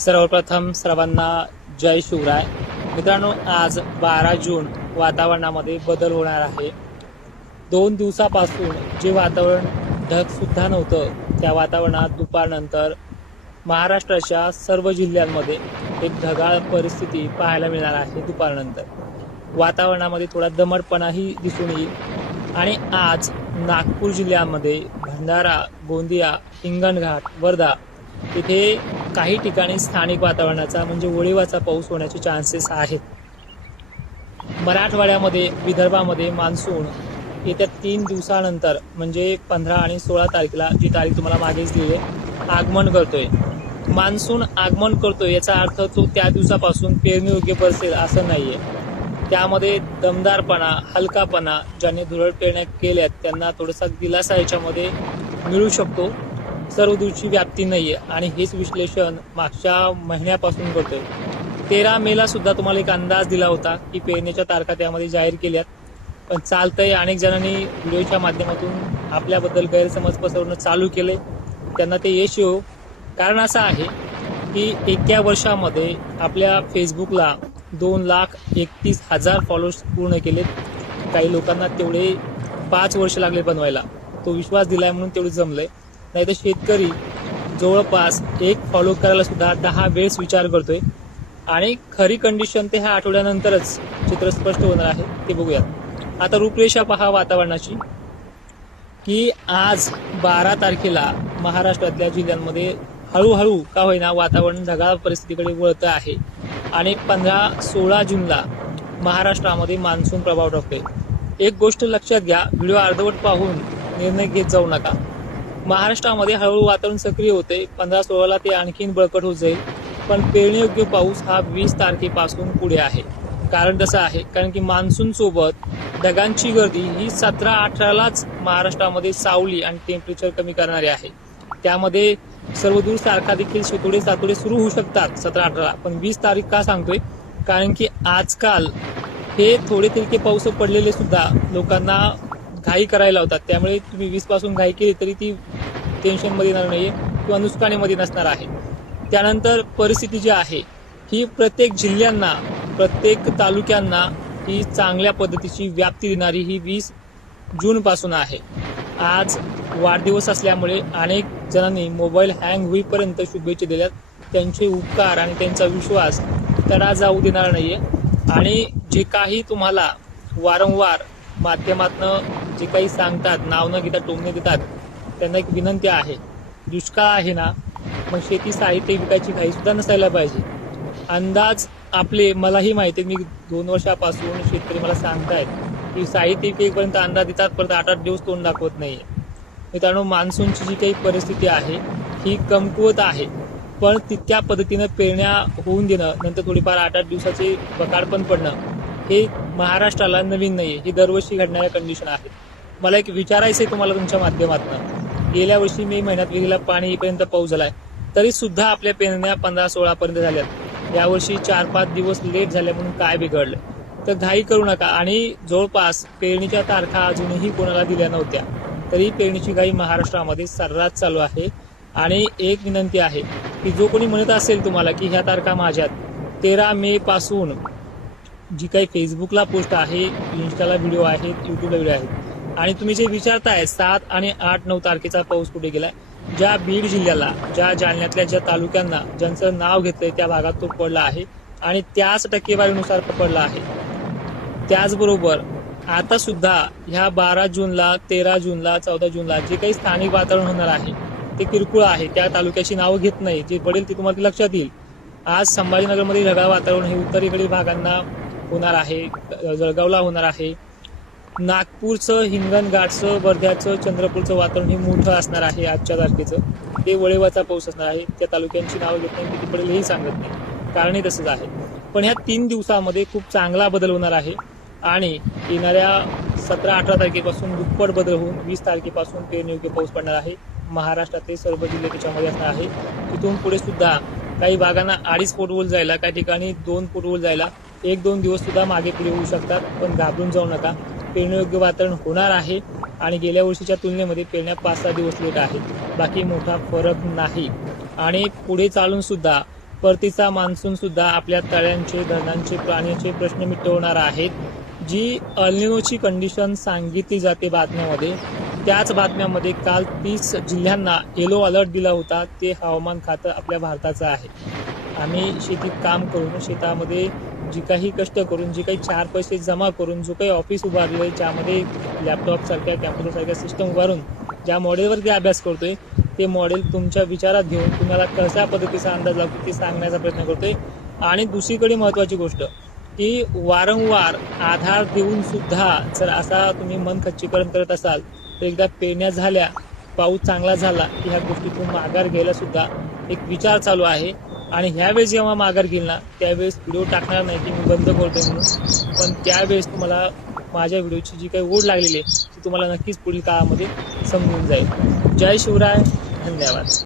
सर्वप्रथम सर्वांना जय शिवराय. मित्रांनो, आज 12 जून वातावरणामध्ये बदल होणार आहे. 2 दिवसापासून जे वातावरण ढग सुद्धा नव्हतं, त्या वातावरणात दुपारनंतर महाराष्ट्राच्या सर्व जिल्ह्यांमध्ये एक ढगाळ परिस्थिती पाहायला मिळणार आहे. दुपारनंतर वातावरणामध्ये थोडा दमटपणाही दिसून येईल आणि आज नागपूर जिल्ह्यामध्ये भंडारा, गोंदिया, हिंगणघाट, वर्धा इथे काही ठिकाणी स्थानिक वातावरणाचा म्हणजे वळिवाचा पाऊस होण्याचे चान्सेस आहेत. मराठवाड्यामध्ये, विदर्भामध्ये मान्सून येत्या 3 दिवसानंतर म्हणजे 15 आणि 16 तारखेला, जी तारीख तुम्हाला मागेच दिली आहे, आगमन करतोय. मान्सून आगमन करतोय याचा अर्थ तो त्या दिवसापासून पेरणी योग्य बसेल असं नाहीये. त्यामध्ये दमदारपणा, हलकापणा, ज्यांनी धुरळ पेरण्या केल्यात त्यांना थोडासा दिलासा याच्यामध्ये मिळू शकतो. सर्व दूरची व्याप्ती नाहीये आणि हेच विश्लेषण मागच्या महिन्यापासून करतोय. 13 मेला सुद्धा तुम्हाला एक अंदाज दिला होता की पेरणीच्या तारखा त्यामध्ये जाहीर केल्यात, पण चालतंय. अनेक जणांनी व्हिडिओच्या माध्यमातून आपल्याबद्दल गैरसमज पसरवणं चालू केले, त्यांना ते यश येऊ. कारण असं आहे की एका वर्षामध्ये आपल्या फेसबुकला 2,31,000 फॉलोअर्स पूर्ण केलेत. काही लोकांना तेवढे 5 वर्ष लागले बनवायला. तो विश्वास दिलाय म्हणून तेवढे जमलंय. नाही तर शेतकरी जवळपास एक फॉलो करायला सुद्धा 10 वेळेस विचार करतोय. आणि खरी कंडिशन ते ह्या आठवड्यानंतरच चित्र स्पष्ट होणार आहे, ते बघूयात. आता रूपरेषा पहा वातावरणाची, की आज 12 तारखेला महाराष्ट्रातल्या जिल्ह्यांमध्ये हळूहळू का होईना वातावरण ढगाळ परिस्थितीकडे वळतं आहे आणि 15-16 जूनला महाराष्ट्रामध्ये मान्सून प्रभाव टाकतोय. एक गोष्ट लक्षात घ्या, व्हिडिओ अर्धवट पाहून निर्णय घेत जाऊ नका. महाराष्ट्रामध्ये हळूहळू वातावरण सक्रिय होते. 15-16ला ते आणखीन बळकट होत जाईल, पण पेरणीयोग्य पाऊस हा 20 तारखेपासून पुढे आहे. कारण तसं आहे, कारण की मान्सून सोबत ढगांची गर्दी ही 17-18लाच महाराष्ट्रामध्ये सावली आणि टेम्परेचर कमी करणारे आहे. त्यामध्ये सर्वदूर सारखा देखील शितोडे सातोडे सुरू होऊ शकतात 17-18ला. पण 20 तारीख का सांगतोय, कारण की आजकाल हे थोडे तिरके पाऊस पडलेले सुद्धा लोकांना घाई करायला होतात. त्यामुळे तुम्ही 20 पासून घाई केली तरी ती टेन्शनमध्ये येणार नाहीये किंवा नुकसानीमध्ये नसणार आहे. त्यानंतर परिस्थिती जी आहे ही प्रत्येक जिल्ह्यांना, प्रत्येक तालुक्यांना ही चांगल्या पद्धतीची व्याप्ती देणारी ही 20 जून पासून आहे. आज वाढदिवस असल्यामुळे अनेक जणांनी मोबाईल हँग होईपर्यंत शुभेच्छा दिल्यात. त्यांचे उपकार आणि त्यांचा विश्वास तडा जाऊ देणार नाहीये. आणि जे काही तुम्हाला वारंवार माध्यमातनं जे काही सांगतात, नाव न घेता टोमणे देतात, त्यांना एक विनंती आहे, दुष्काळ आहे ना, मग शेती साहित्य विकायची घाई सुद्धा नसायला पाहिजे. अंदाज आपले, मलाही माहिती आहे, मी 2 वर्षापासून शेतकरी मला सांगतायत की साहित्य विकेपर्यंत अंदाज देतात, परत 8-8 दिवस तोंड दाखवत नाहीये. मित्रांनो, मान्सूनची जी काही परिस्थिती आहे ही कमकुवत आहे, पण तितक्या पद्धतीनं पेरण्या होऊन देणं, नंतर थोडीफार 8-8 दिवसाचे बकाड पण पडणं, हे महाराष्ट्राला नवीन नाहीये. ही दरवर्षी घडणाऱ्या कंडिशन आहे. मला एक विचारायचंय तुम्हाला तुमच्या माध्यमातून, गेल्या वर्षी मे महिन्यात विहिरीला पाणी येईपर्यंत पाऊस झालाय, तरी सुद्धा आपल्या पेरण्या 15-16 पर्यंत झाल्यात. यावर्षी 4-5 दिवस लेट झाले म्हणून काय बिघडलं? तर घाई करू नका. आणि जवळपास पेरणीच्या तारखा अजूनही कोणाला दिल्या नव्हत्या, तरी पेरणीची घाई महाराष्ट्रामध्ये सर्रास चालू आहे. आणि एक विनंती आहे की जो कोणी म्हणत असेल तुम्हाला की ह्या तारखा माझ्यात, 13 मे पासून जी काही फेसबुकला पोस्ट आहे, इन्स्टाला व्हिडिओ आहेत, युट्यूबला व्हिडिओ आहेत, आणि तुम्ही जे विचारताय 7 आणि 8-9 तारखेचा पाऊस कुठे गेला, ज्या बीड जिल्ह्याला, ज्या जालन्यातल्या ज्या तालुक्यांना ज्यांचं नाव घेतलंय त्या भागात तो पडला आहे आणि त्याच टक्केवारीनुसार पडला आहे. त्याचबरोबर आता सुद्धा ह्या 12 जूनला, 13 जूनला, 14 जूनला जे काही स्थानिक वातावरण होणार आहे ते किरकोळ आहे. त्या तालुक्याची नावं घेत नाही, जे पडेल ते तुम्हाला लक्षात येईल. आज संभाजीनगरमध्ये ढगाळ वातावरण हे उत्तरेकडील भागांना होणार आहे, जळगावला होणार आहे. नागपूरचं, हिंगणघाटचं, वर्ध्याचं, चंद्रपूरचं वातावरण हे मोठं असणार आहे. आजच्या तारखेचं ते वळिवाचा पाऊस असणार आहे. त्या तालुक्यांची नावं घेत नाही, किती पडेल हेही सांगत नाही, कारणही तसंच आहे. पण ह्या 3 दिवसामध्ये खूप चांगला बदल होणार आहे आणि येणाऱ्या 17-18 तारखेपासून दुप्पट बदल होऊन 20 तारखेपासून पेरणीयोग्य पाऊस पडणार आहे. महाराष्ट्रातले सर्व जिल्हे त्याच्यामध्ये असणार आहे. तिथून पुढे सुद्धा काही भागांना 2.5 फूट ऊल जायला, काही ठिकाणी 2 फूट ऊल जायला 1-2 दिवस सुद्धा मागे पुढे होऊ शकतात. पण घाबरून जाऊ नका, पेरणीयोग्य वातावरण होणार आहे आणि गेल्या वर्षीच्या तुलनेमध्ये पेरण्या 5-6 दिवस लेट आहेत. बाकी मोठा फरक नाही. आणि पुढे चालून सुद्धा परतीचा मान्सून सुद्धा आपल्या तळ्यांचे, धरणांचे, पाण्याचे प्रश्न मिटवणार आहेत. जी अल्निनोची कंडिशन सांगितली जाते बातम्यामध्ये, त्याच बातम्यामध्ये काल 30 जिल्ह्यांना येलो अलर्ट दिला होता. ते हवामान खातं आपल्या भारताचं आहे. आम्ही शेतीत काम करून, शेतामध्ये जी काही कष्ट करून, जे काही 4 पैसे जमा करून, जो काही ऑफिस उभारले, ज्यामध्ये लॅपटॉपसारख्या, कॅम्प्युटरसारख्या सिस्टम उभारून ज्या मॉडेलवरती अभ्यास करतोय, ते मॉडेल तुमच्या विचारात घेऊन तुम्हाला कशा पद्धतीचा अंदाज लागतो ते सांगण्याचा प्रयत्न करतोय. आणि दुसरीकडे महत्त्वाची गोष्ट की वारंवार आधार देऊन सुद्धा जर असा तुम्ही मन खच्चीकरण करत असाल तर एकदा पेरण्या झाल्या, पाऊस चांगला झाला की ह्या गोष्टीतून माघार घ्यायला सुद्धा एक विचार चालू आहे. आणि ह्यावेळेस जेव्हा माघार घेईल ना, त्यावेळेस व्हिडिओ टाकणार नाही की मी बंद करतोय म्हणून, पण त्यावेळेस तुम्हाला माझ्या व्हिडिओची जी काही ओढ लागलेली आहे ती तुम्हाला नक्कीच पुढील काळामध्ये समजून जाईल. जय शिवराय, धन्यवाद.